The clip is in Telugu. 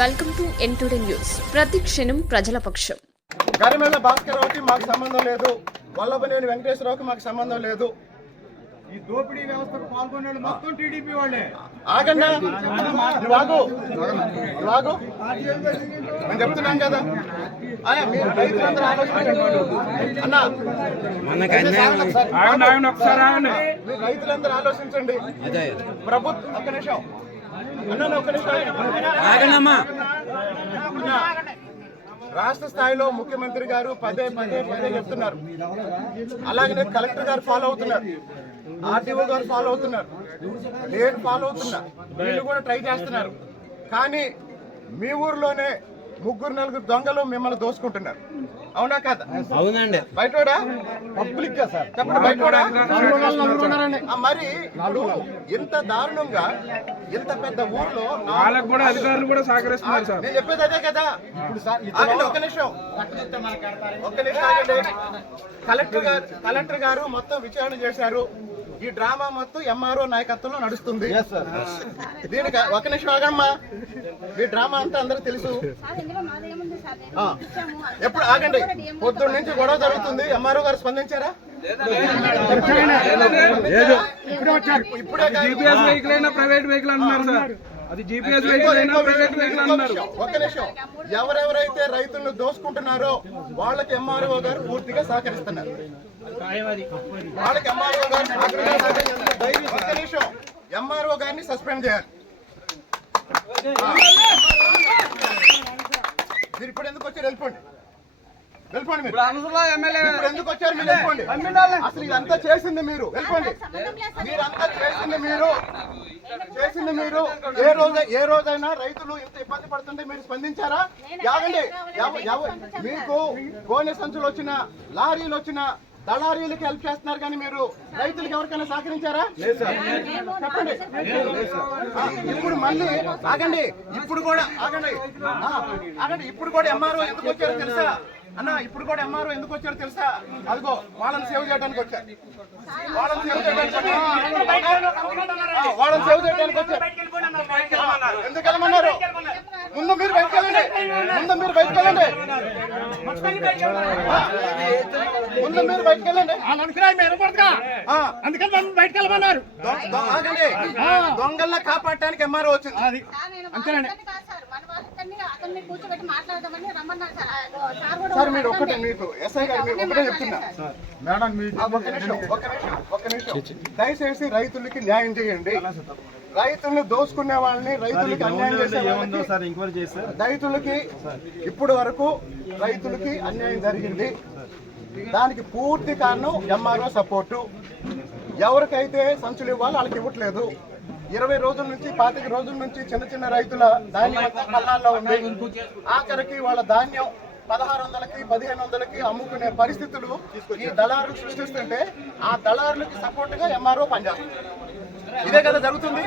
Welcome to ఎన్టుడే news. ప్రతి క్షణం ప్రజల పక్షం. గరిమెల్ల భాస్కర్రావుకి మాకు సంబంధం లేదు, వల్లభనేని వెంకటేశ్వరరావుకి మాకు సంబంధం లేదు. ఈ దోపిడీ వ్యవస్థకు పాల్గొనే మొత్తం టీడీపీ వాళ్ళే. ఆగండి, నేను చెప్తున్నాను కదా. మీరు రైతులందరూ ఆలోచించండి అన్నా, మీరు రైతులందరూ ఆలోచించండి. ప్రభుత్వం ఒక్క నిమిషం అన్న, ఒక్క నిమిషం. రాష్ట్ర స్థాయిలో ముఖ్యమంత్రి గారు పదే చెప్తున్నారు, అలాగనే కలెక్టర్ గారు ఫాలో అవుతున్నారు, ఆర్టీఓ గారు ఫాలో అవుతున్నారు, నేను ఫాలో అవుతున్నా, వీళ్ళు కూడా ట్రై చేస్తున్నారు. కానీ మీ ఊర్లోనే 3-4 దొంగలు మిమ్మల్ని దోసుకుంటున్నారు. అవునా కాదా? అవునండి. బయటోడా? పబ్లిక్ గా సార్ చెప్పండి, బయటోడా? మరి ఇప్పుడు ఇంత దారుణంగా ఇంత పెద్ద ఊర్లో అధికారులు కూడా సహకరిస్తున్నారు సార్. నేను చెప్పేది అదే కదా. ఒక్క నిమిషం ఆగండి. కలెక్టర్ గారు మొత్తం విచారణ చేశారు. ఈ డ్రామా మొత్తం ఎంఆర్ఓ నాయకత్వంలో నడుస్తుంది. దీనికి ఒక నిమిషం ఆగమ్మా. ఈ డ్రామా అంతా అందరూ తెలుసు. ఎప్పుడు ఆగండి, పొద్దున్న నుంచి గొడవ జరుగుతుంది. ఎంఆర్ఓ గారు స్పందించారా? ఇప్పుడే జీపీఎస్ వెహికల్ అయినా ప్రైవేట్ వెహికల్ అంటున్నారు సార్. అది జీపీఎస్ వెహికల్ అయినా ప్రైవేట్ వెహికల్ అంటున్నారు. ఒక్క నిమిషం. ఎవరెవరైతే రైతులను దోసుకుంటున్నారో వాళ్ళకి ఎంఆర్ఓ గారు పూర్తిగా సహకరిస్తున్నారు. వాళ్ళకి ఎంఆర్ఓ గారు ఒక్క నిమిషం, ఎంఆర్ఓ గారిని సస్పెండ్ చేయాలి. మీరు ఇప్పుడు ఎందుకు వచ్చారు? వెళ్ళిపోండి. మీరు ఎందుకు వచ్చారు? మీరు వెళ్ళిపోండి. అసలు ఇదంతా చేసింది మీరు. వెళ్ళిపోండి. మీరంతా చేసింది మీరు. ఏ రోజైనా రైతులు ఇంత ఇబ్బంది పడుతుంటే మీరు స్పందించారా? యాగండి. మీకు గోనె సంచులు వచ్చిన, లారీలు వచ్చిన దళారీలకు హెల్ప్ చేస్తున్నారు, కానీ మీరు రైతులకు ఎవరికైనా సహకరించారా? చెప్పండి. ఇప్పుడు మళ్ళీ ఆగండి. ఇప్పుడు కూడా ఎంఆర్ఓ ఎందుకు వచ్చారో తెలుసా అన్న? ఇప్పుడు కూడా ఎంఆర్ఓ ఎందుకు వచ్చారో తెలుసా? అదిగో వాళ్ళని సేవ్ చేయడానికి వచ్చారు. ఎందుకు వెళ్ళమన్నారు? ముందు మీరు బయటకు వెళ్ళండి. ముందు మీరు బయటకు వెళ్ళండి. అందుకని మనం బయటకు వెళ్ళమన్నారు. దొంగల్ని కాపాడటానికి ఎంఆర్ఓ వచ్చింది. అంతేనండి సార్. మీరు ఒక్కటే, మీకు ఎస్ఐ గారు మీకు ఒకటే చెప్తున్నా మేడం, ఒక్క నిమిషం దయచేసి రైతులకి న్యాయం చేయండి. రైతుల్ని దోసుకునే వాళ్ళని, రైతులకి అన్యాయం చేసే రైతులకి ఇప్పటి వరకు రైతులకి అన్యాయం జరిగింది. దానికి పూర్తి కారణం ఎంఆర్ఓ సపోర్టు. ఎవరికైతే సంచులు ఇవ్వాలో వాళ్ళకి ఇవ్వట్లేదు. 20 రోజుల నుంచి 25 రోజుల నుంచి చిన్న రైతుల ధాన్యం కళ్ళాల్లో ఉంది. ఆఖరికి వాళ్ళ ధాన్యం 1600కి 1500కి అమ్ముకునే పరిస్థితులు ఈ దళారులు సృష్టిస్తుంటే ఆ దళారులకి సపోర్ట్ గా ఎంఆర్ఓ పనిచేస్తుంది. ఇదే కదా జరుగుతుంది.